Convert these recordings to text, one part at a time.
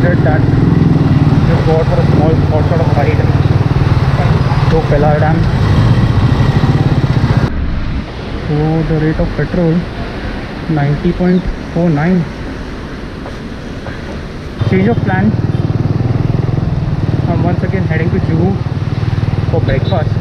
decided that just go out for a small sort of ride to Pelhar Dam. So the rate of petrol 90.49. Change of plan. I'm once again heading to Juhu for breakfast.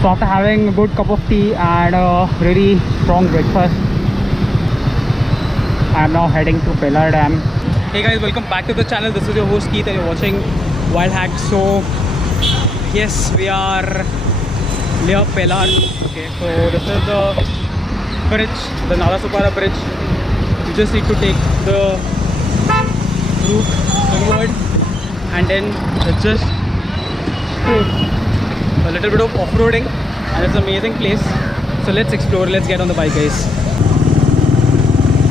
So after having a good cup of tea and a really strong breakfast, I am now heading to Pelhar Dam. Hey guys, welcome back to the channel. This is your host Keith and you're watching Wild Hack. So yes, we are near Pelhar. Okay, so this is the bridge, the Nalasopara bridge. You just need to take the route inward and then it's just a little bit of off-roading and it's an amazing place. So let's explore, let's get on the bike guys.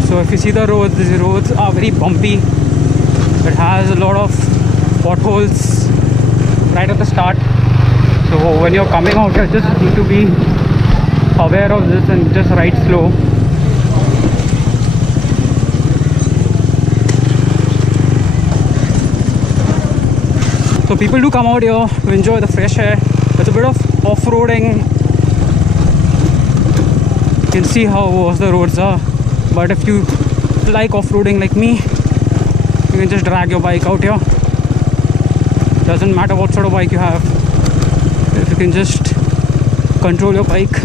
So if you see the roads, these roads are very bumpy. It has a lot of potholes right at the start. So when you're coming out you just need to be aware of this and just ride slow. So people do come out here to enjoy the fresh air. It's a bit of off-roading. You can see how worse the roads are. But if you like off-roading like me, you can just drag your bike out here. Doesn't matter what sort of bike you have. If you can just control your bike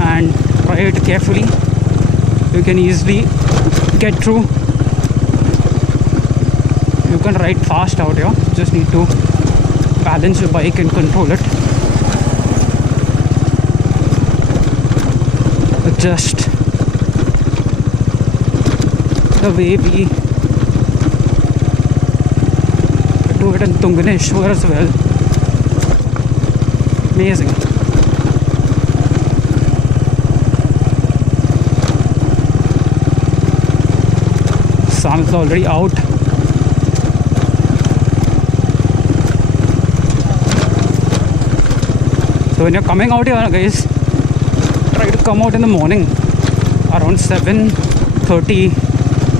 and ride carefully, you can easily get through. You can ride fast out here. You just need to balance your bike and control it. Just the way we do it in Tungareshwar as well. Amazing. Sun is already out. So when you're coming out here guys, try to come out in the morning around 7:30,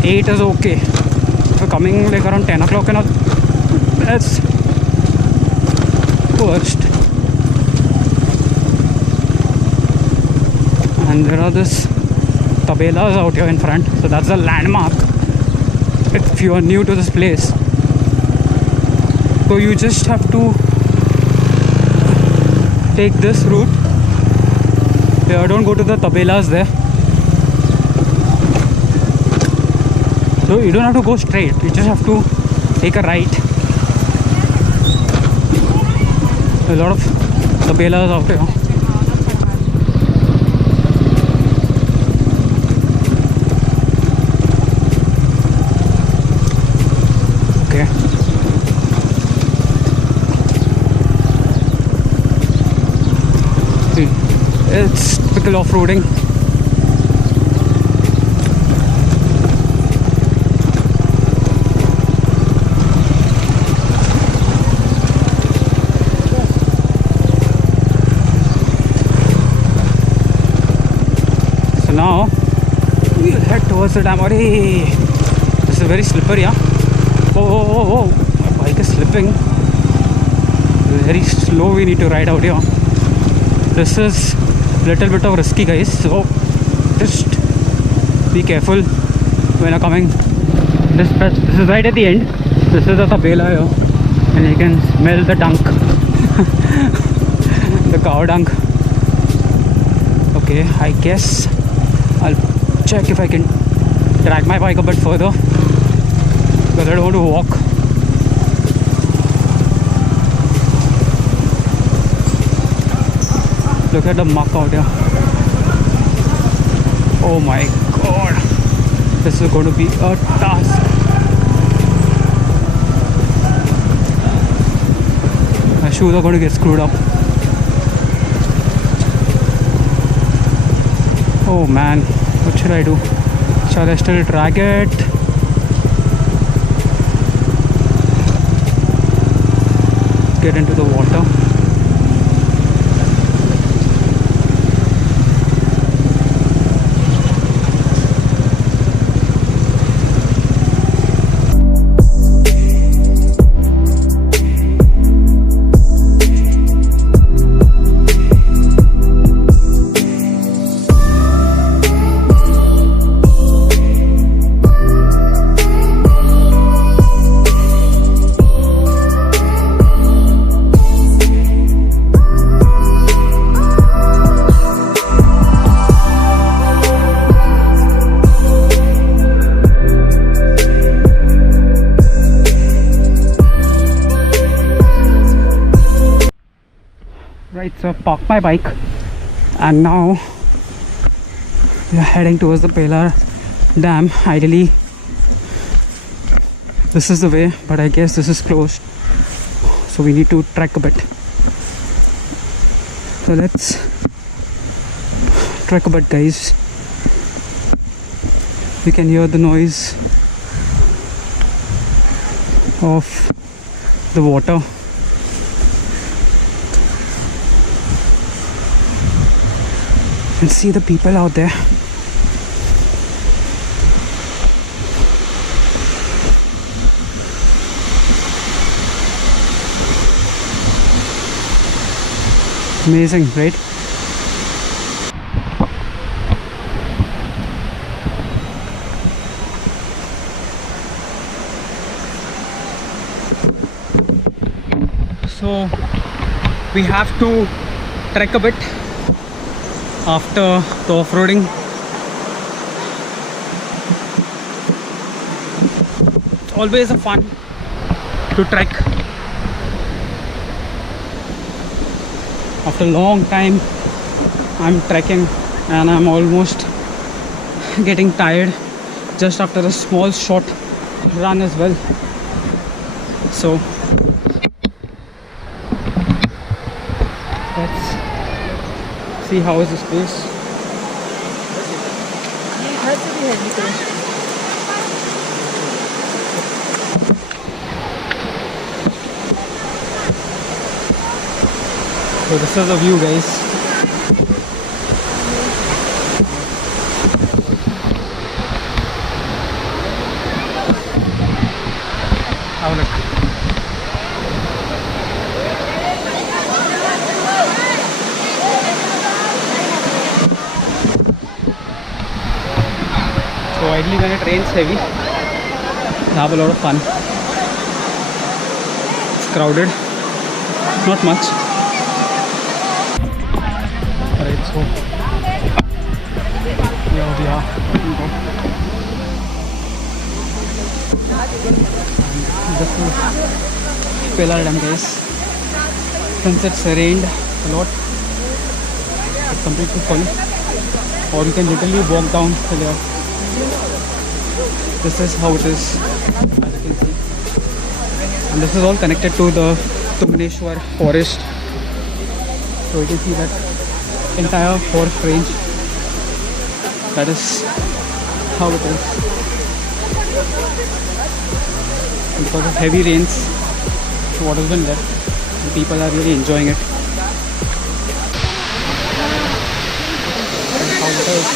8 is okay. If you're coming like around 10 o'clock and all, that's worst. And there are this tabelas out here in front, so that's a landmark if you are new to this place. So you just have to take this route. Yeah, don't go to the tabelas there. So you don't have to go straight, you just have to take a right. A lot of tabelas out here. Okay. It's typical off-roading. So now we'll head towards the dam. This is very slippery, huh? Oh, my bike is slipping. Very slow we need to ride out here. This is little bit of risky guys, so just be careful when you're coming. This is right at the end. This is the tabela here and you can smell the dung. The cow dung. Okay, I guess I'll check if I can drag my bike a bit further because I don't want to walk. Look at the muck out here. Oh my god, this is going to be a task. My shoes are going to get screwed up. Oh man, what should I do? Shall I still drag it? Get into the water. Right, so I parked my bike and now we are heading towards the Pelhar Dam. Ideally this is the way, but I guess this is closed, so we need to trek a bit. So let's trek a bit, guys. You can hear the noise of the water. And see the people out there. Amazing, right? So we have to trek a bit after the off-roading. It's always a fun to trek. After a long time I'm trekking and I'm almost getting tired just after a small short run as well. So let's see how is this place. So this is the view, guys. Have a look. So ideally when it rains heavy, have a lot of fun. It's crowded, not much. Alright, so here we are. This is Pelhar Dam, guys. Since it's rained a lot, it's completely full. Or you can literally walk down to there. This is how it is, as you can see. And this is all connected to the Tungareshwar forest. So you can see that entire forest range. That is how it is. And because of heavy rains, what has been left, the people are really enjoying it. And how it is.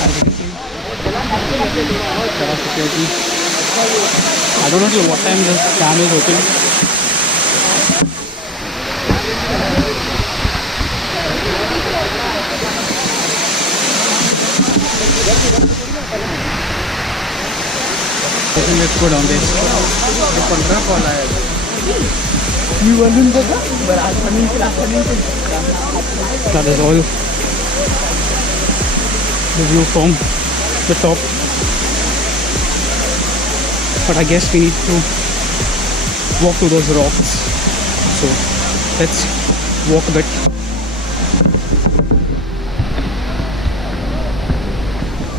As you can see, there are security. I don't know till what time this dam is open. I think let's go down this. That is all the view from the top. But I guess we need to walk to those rocks. So let's walk a bit.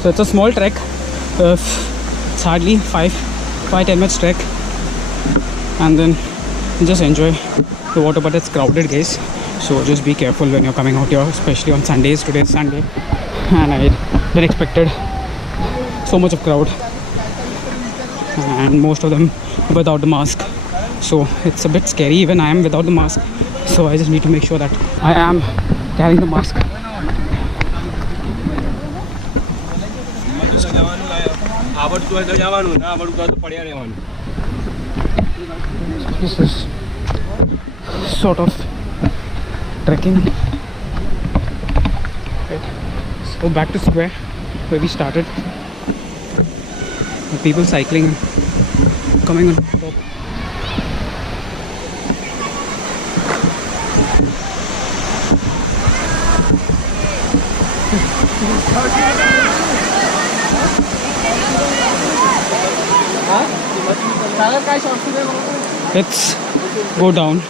So it's a small trek. It's hardly 5-10 minutes trek, and then just enjoy the water. But it's crowded, guys. So just be careful when you're coming out here, especially on Sundays. Today is Sunday, and I didn't expected so much of crowd, and most of them without the mask. So it's a bit scary. Even I am without the mask, so I just need to make sure that I am carrying the mask. This is sort of trekking. Right. So back to square where we started. The people cycling, coming on top. Let's go down.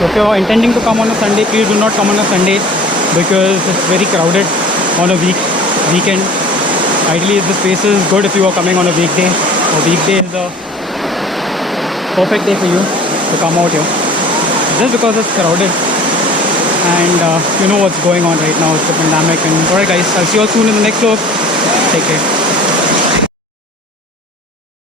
If you're intending to come on a Sunday, please do not come on a Sunday because it's very crowded on a weekend. Ideally, this space is good if you are coming on a weekday. A weekday is the perfect day for you to come out here. Just because it's crowded and you know what's going on right now. It's a pandemic. And alright guys, I'll see you all soon in the next vlog. Take care.